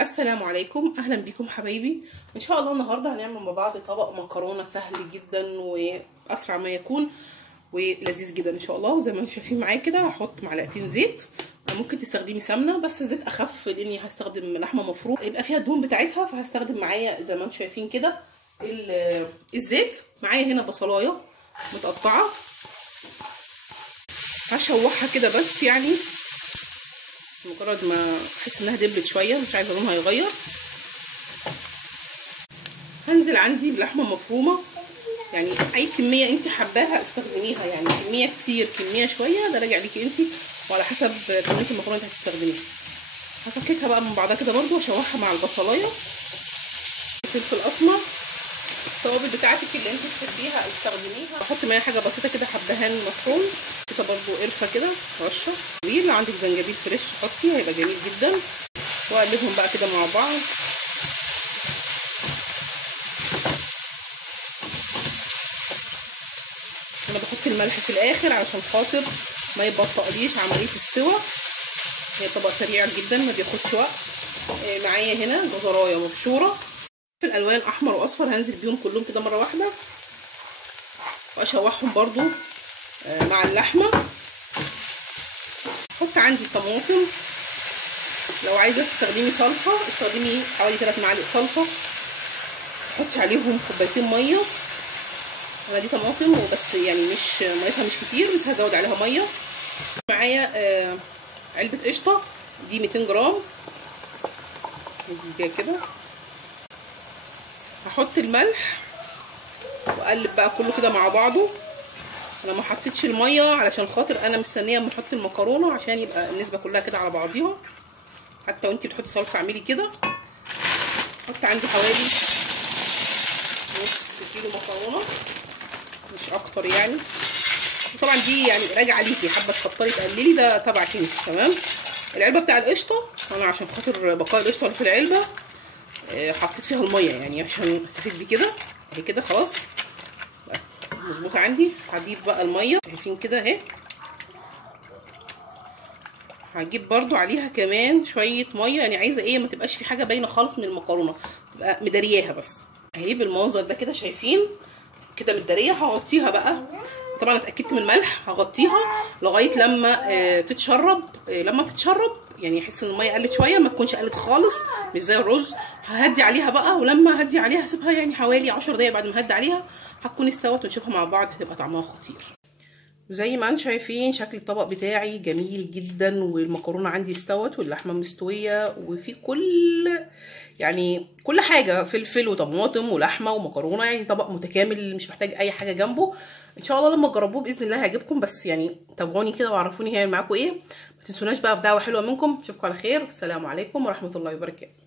السلام عليكم، اهلا بيكم حبايبي. ان شاء الله النهارده هنعمل مع بعض طبق مكرونه سهل جدا واسرع ما يكون ولذيذ جدا ان شاء الله. زي ما انتم شايفين معايا كده هحط معلقتين زيت، ممكن تستخدمي سمنه بس زيت اخف لاني هستخدم لحمه مفرومه يبقى فيها الدهون بتاعتها، فهستخدم معايا زي ما انتم شايفين كده الزيت. معايا هنا بصلايه متقطعه هشوحها كده بس يعني مجرد ما احس انها دبلت شويه، مش عايزه لونها يغير. هنزل عندي بلحمه مفرومه، يعني اي كميه انت حباها استخدميها، يعني كميه كتير كميه شويه ده راجع ليكي انت وعلى حسب كميه المكرونه اللي هتستخدميها. هفككها بقى من بعضها كده برده واشوحها مع البصلايه. فلفل اسمر، التوابل بتاعتك اللي انت تحبيها استخدميها. بحط معايا حاجه بسيطه كده، حبهان مطحون كده برده، قرفه كده رشه. لو عندك زنجبيل فريش حطي، هيبقى جميل جدا. واقلبهم بقى كده مع بعض. انا بحط الملح في الاخر علشان خاطر ما يبطئليش عمليه السوى. هي طبق سريع جدا ما بياخدش وقت. معايا هنا جزرايه مبشوره في الالوان احمر واصفر، هنزل بيهم كلهم كده مره واحده واشوحهم برضو مع اللحمه. احط عندي طماطم، لو عايزه تستخدمي صلصه استخدمي حوالي 3 معالق صلصه. حطي عليهم كوبايتين ميه. انا دي طماطم وبس يعني مش ميتها مش كتير، بس هزود عليها ميه. معايا علبه قشطه دي 200 جرام، نزل بيها كده. هحط الملح واقلب بقى كله كده مع بعضه. انا ما حطيتش الميه علشان خاطر انا مستنيه اما احط المكرونه عشان يبقى النسبه كلها كده على بعضيها. حتى وانتي بتحطي صلصه اعملي كده. احط عندي حوالي نص كيلو مكرونه مش اكتر يعني. طبعا دي يعني راجعه ليكي، حابه تكتري تقللي ده تبعك انت. تمام. العلبه بتاع القشطه انا عشان خاطر بقايا القشطه اللي في العلبه حطيت فيها الميه يعني عشان استفيد بكده. اهي كده خلاص مظبوطه عندي. هجيب بقى الميه شايفين كده اهي. هجيب برضو عليها كمان شويه ميه، يعني عايزه ايه ما تبقاش في حاجه باينه خالص من المكرونه، تبقى مدارياها بس اهي بالمنظر ده كده. شايفين كده مداريه. هغطيها بقى، طبعا اتاكدت من الملح. هغطيها لغايه لما تتشرب. لما تتشرب يعني احس ان الميه قلت شويه، ما تكونش قلت خالص مش زي الرز. ههدي عليها بقى، ولما هدي عليها هسيبها يعني حوالي 10 دقايق. بعد ما هدي عليها هتكون استوت ونشوفها مع بعض، هتبقى طعمها خطير. زي ما انتم شايفين شكل الطبق بتاعي جميل جدا، والمكرونه عندي استوت واللحمه مستويه وفي كل حاجه، فلفل وطماطم ولحمه ومكرونه، يعني طبق متكامل مش محتاج اي حاجه جنبه. ان شاء الله لما تجربوه باذن الله هيعجبكم، بس يعني تابعوني كده وعرفوني هيعمل معاكم ايه. ما تنسوناش بقى بدعوه حلوه منكم. اشوفكم على خير، والسلام عليكم ورحمه الله وبركاته.